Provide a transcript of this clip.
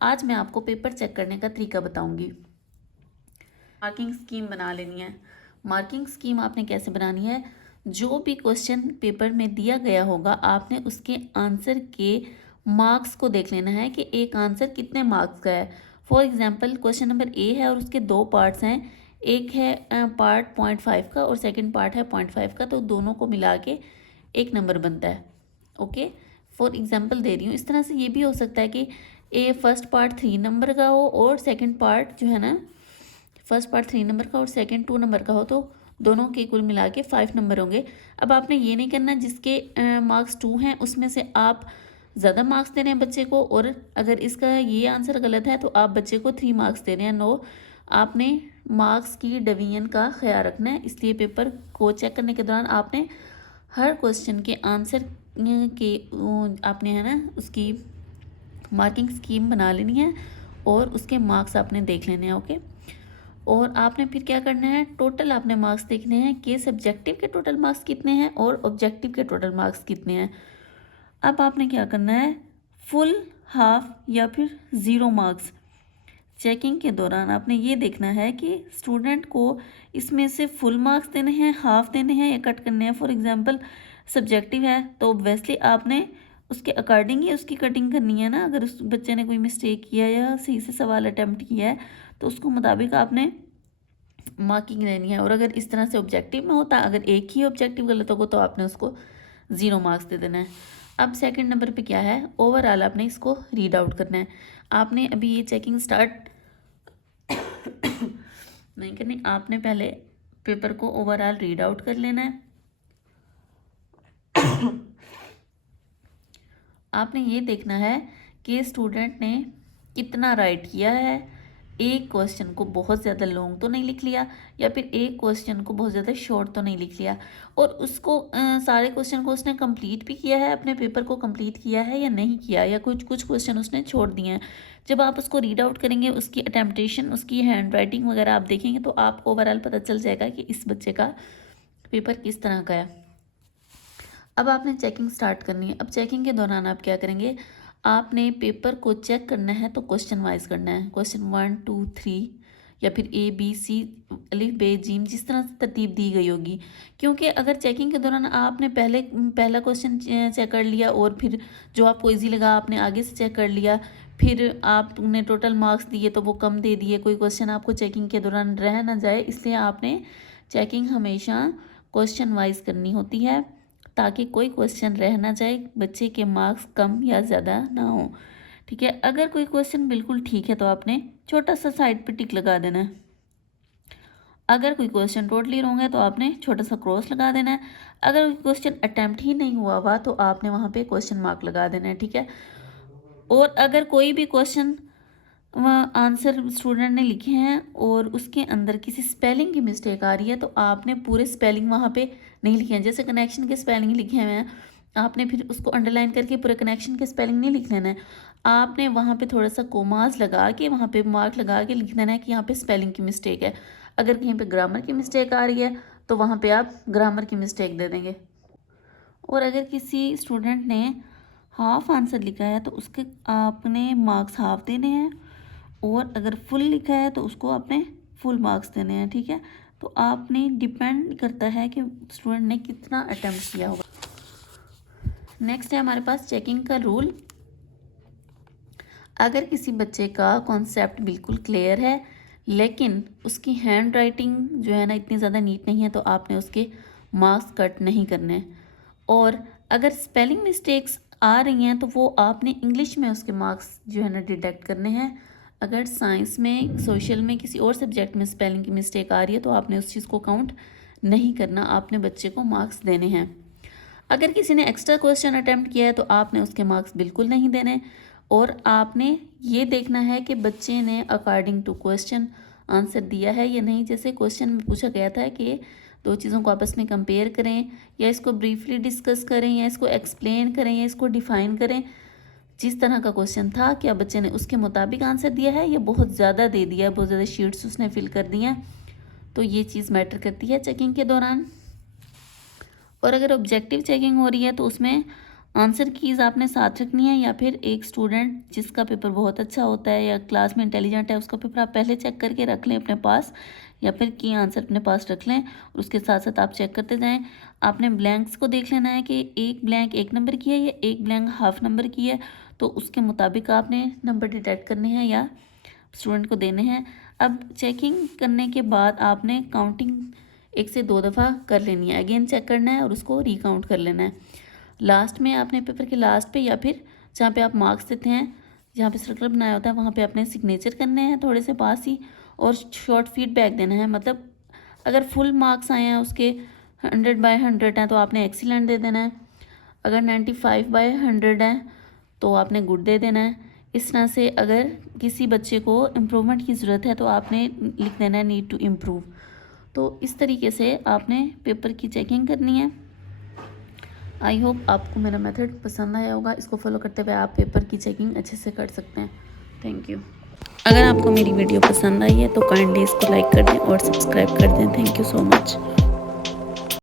आज मैं आपको पेपर चेक करने का तरीका बताऊंगी। मार्किंग स्कीम बना लेनी है। मार्किंग स्कीम आपने कैसे बनानी है, जो भी क्वेश्चन पेपर में दिया गया होगा आपने उसके आंसर के मार्क्स को देख लेना है कि एक आंसर कितने मार्क्स का है। For example question number A है और उसके दो पार्ट्स हैं, एक है पार्ट 0.5 का और सेकंड पार्ट है 0.5 का, तो दोनों को मिला के एक नंबर बनता है। ओके, फॉर एग्जांपल दे रही हूँ। इस तरह से ये भी हो सकता है कि ए फर्स्ट पार्ट 3 नंबर का हो और सेकंड पार्ट जो है ना, फर्स्ट पार्ट 3 नंबर का और सेकंड 2 नंबर का हो, तो दोनों के कुल मिला के 5 नंबर होंगे। अब आपने ये नहीं करना जिसके मार्क्स 2 हैं उसमें से आप ज़्यादा मार्क्स दे रहे हैं बच्चे को, और अगर इसका ये आंसर गलत है तो आप बच्चे को 3 मार्क्स दे रहे हैं। नो, आपने मार्क्स की डिवीजन का ख्याल रखना है। इसलिए पेपर को चेक करने के दौरान आपने हर क्वेश्चन के आंसर के आपने है ना उसकी मार्किंग स्कीम बना लेनी है और उसके मार्क्स आपने देख लेने हैं। ओके, और आपने फिर क्या करना है, टोटल आपने मार्क्स देखने हैं कि सब्जेक्टिव के टोटल मार्क्स कितने हैं और ऑब्जेक्टिव के टोटल मार्क्स कितने हैं। अब आपने क्या करना है, फुल, हाफ या फिर ज़ीरो मार्क्स चेकिंग के दौरान आपने ये देखना है कि स्टूडेंट को इसमें से फुल मार्क्स देने हैं, हाफ देने हैं या कट करने हैं। फॉर एग्जांपल सब्जेक्टिव है तो ऑब्वियसली आपने उसके अकॉर्डिंग ही उसकी कटिंग करनी है ना। अगर उस बच्चे ने कोई मिस्टेक किया या सही से सवाल अटैम्प्ट किया है तो उसको मुताबिक आपने मार्किंग देनी है। और अगर इस तरह से ऑब्जेक्टिव में होता, अगर एक ही ऑब्जेक्टिव गलत होगा तो आपने उसको 0 मार्क्स दे देना है। अब सेकंड नंबर पे क्या है, ओवरऑल आपने इसको रीड आउट करना है। आपने अभी ये चेकिंग स्टार्ट नहीं करनी, आपने पहले पेपर को ओवरऑल रीड आउट कर लेना है। आपने ये देखना है कि स्टूडेंट ने कितना राइट किया है। एक क्वेश्चन को बहुत ज़्यादा लॉन्ग तो नहीं लिख लिया या फिर एक क्वेश्चन को बहुत ज़्यादा शॉर्ट तो नहीं लिख लिया, और उसको सारे क्वेश्चन को उसने कंप्लीट भी किया है, अपने पेपर को कंप्लीट किया है या नहीं किया, या कुछ कुछ क्वेश्चन उसने छोड़ दिए हैं। जब आप उसको रीड आउट करेंगे, उसकी अटेम्पटेशन, उसकी हैंड राइटिंग वगैरह आप देखेंगे तो आपको ओवरऑल पता चल जाएगा कि इस बच्चे का पेपर किस तरह का है। अब आपने चेकिंग स्टार्ट करनी है। अब चेकिंग के दौरान आप क्या करेंगे, आपने पेपर को चेक करना है तो क्वेश्चन वाइज करना है। क्वेश्चन 1 2 3 या फिर ए बी सी, अलिफ बे जीम, जिस तरह से तरतीब दी गई होगी। क्योंकि अगर चेकिंग के दौरान आपने पहला क्वेश्चन चेक कर लिया और फिर जो आपको इजी लगा आपने आगे से चेक कर लिया, फिर आपने टोटल मार्क्स दिए तो वो कम दे दिए, कोई क्वेश्चन आपको चेकिंग के दौरान रह ना जाए, इसलिए आपने चेकिंग हमेशा क्वेश्चन वाइज करनी होती है ताकि कोई क्वेश्चन रह ना जाए, बच्चे के मार्क्स कम या ज़्यादा ना हो। ठीक है, अगर कोई क्वेश्चन बिल्कुल ठीक है तो आपने छोटा सा साइड पे टिक लगा देना है। अगर कोई क्वेश्चन टोटली रॉन्ग है तो आपने छोटा सा क्रॉस लगा देना है। अगर कोई क्वेश्चन अटैम्प्ट ही नहीं हुआ हुआ तो आपने वहाँ पे क्वेश्चन मार्क लगा देना है। ठीक है, और अगर कोई भी क्वेश्चन आंसर स्टूडेंट ने लिखे हैं और उसके अंदर किसी स्पेलिंग की मिस्टेक आ रही है तो आपने पूरे स्पेलिंग वहाँ पे नहीं लिखे हैं। जैसे कनेक्शन के स्पेलिंग लिखे हुए हैं, आपने फिर उसको अंडरलाइन करके पूरे कनेक्शन के स्पेलिंग नहीं लिख लेना है। आपने वहाँ पे थोड़ा सा कोमास लगा के वहाँ पे मार्क लगा के लिख देना है कि यहाँ पे स्पेलिंग की मिस्टेक है। अगर कहीं पे ग्रामर की मिस्टेक आ रही है तो वहाँ पे आप ग्रामर की मिस्टेक दे देंगे। और अगर किसी स्टूडेंट ने हाफ आंसर लिखा है तो उसके आपने मार्क्स हाफ देने हैं, और अगर फुल लिखा है तो उसको आपने फुल मार्क्स देने हैं। ठीक है, तो आपने डिपेंड करता है कि स्टूडेंट ने कितना अटेम्प्ट किया होगा। नेक्स्ट है हमारे पास चेकिंग का रूल। अगर किसी बच्चे का कॉन्सेप्ट बिल्कुल क्लियर है लेकिन उसकी हैंड राइटिंग जो है ना इतनी ज़्यादा नीट नहीं है तो आपने उसके मार्क्स कट नहीं करने। और अगर स्पेलिंग मिस्टेक्स आ रही हैं तो वो आपने इंग्लिश में उसके मार्क्स जो है ना डिडक्ट करने हैं। अगर साइंस में, सोशल में, किसी और सब्जेक्ट में स्पेलिंग की मिस्टेक आ रही है तो आपने उस चीज़ को काउंट नहीं करना, आपने बच्चे को मार्क्स देने हैं। अगर किसी ने एक्स्ट्रा क्वेश्चन अटैम्प्ट किया है तो आपने उसके मार्क्स बिल्कुल नहीं देने, और आपने ये देखना है कि बच्चे ने अकॉर्डिंग टू क्वेश्चन आंसर दिया है या नहीं। जैसे क्वेश्चन में पूछा गया था कि दो चीज़ों को आपस में कंपेयर करें, या इसको ब्रीफली डिस्कस करें, या इसको एक्सप्लेन करें, या इसको डिफ़ाइन करें। जिस तरह का क्वेश्चन था क्या बच्चे ने उसके मुताबिक आंसर दिया है या बहुत ज़्यादा दे दिया है, बहुत ज़्यादा शीट्स उसने फिल कर दी हैं, तो ये चीज़ मैटर करती है चेकिंग के दौरान। और अगर ऑब्जेक्टिव चेकिंग हो रही है तो उसमें आंसर कीज़ आपने साथ रखनी है, या फिर एक स्टूडेंट जिसका पेपर बहुत अच्छा होता है या क्लास में इंटेलिजेंट है उसका पेपर आप पहले चेक करके रख लें अपने पास, या फिर की आंसर अपने पास रख लें और उसके साथ साथ आप चेक करते जाएं। आपने ब्लैंक्स को देख लेना है कि एक ब्लैंक 1 नंबर की है या एक ब्लैंक हाफ नंबर की है, तो उसके मुताबिक आपने नंबर डिटेक्ट करने हैं या स्टूडेंट को देने हैं। अब चेकिंग करने के बाद आपने काउंटिंग 1 से 2 दफ़ा कर लेनी है, अगेन चेक करना है और उसको रिकाउंट कर लेना है। लास्ट में आपने पेपर के लास्ट पे या फिर जहाँ पे आप मार्क्स देते हैं, जहाँ पे सर्कल बनाया होता है वहाँ पे आपने सिग्नेचर करने हैं थोड़े से पास ही, और शॉर्ट फीडबैक देना है। मतलब अगर फुल मार्क्स आए हैं उसके 100/100 हैं तो आपने एक्सीलेंट दे देना है, अगर 95/100 है तो आपने गुड दे देना है। इस तरह से अगर किसी बच्चे को इम्प्रूवमेंट की ज़रूरत है तो आपने लिख देना है नीड टू इम्प्रूव। तो इस तरीके से आपने पेपर की चेकिंग करनी है। आई होप आपको मेरा मेथड पसंद आया होगा। इसको फॉलो करते हुए आप पेपर की चेकिंग अच्छे से कर सकते हैं। Thank you. अगर आपको मेरी वीडियो पसंद आई है तो काइंडली इसको लाइक कर दें और सब्सक्राइब कर दें। Thank you so much.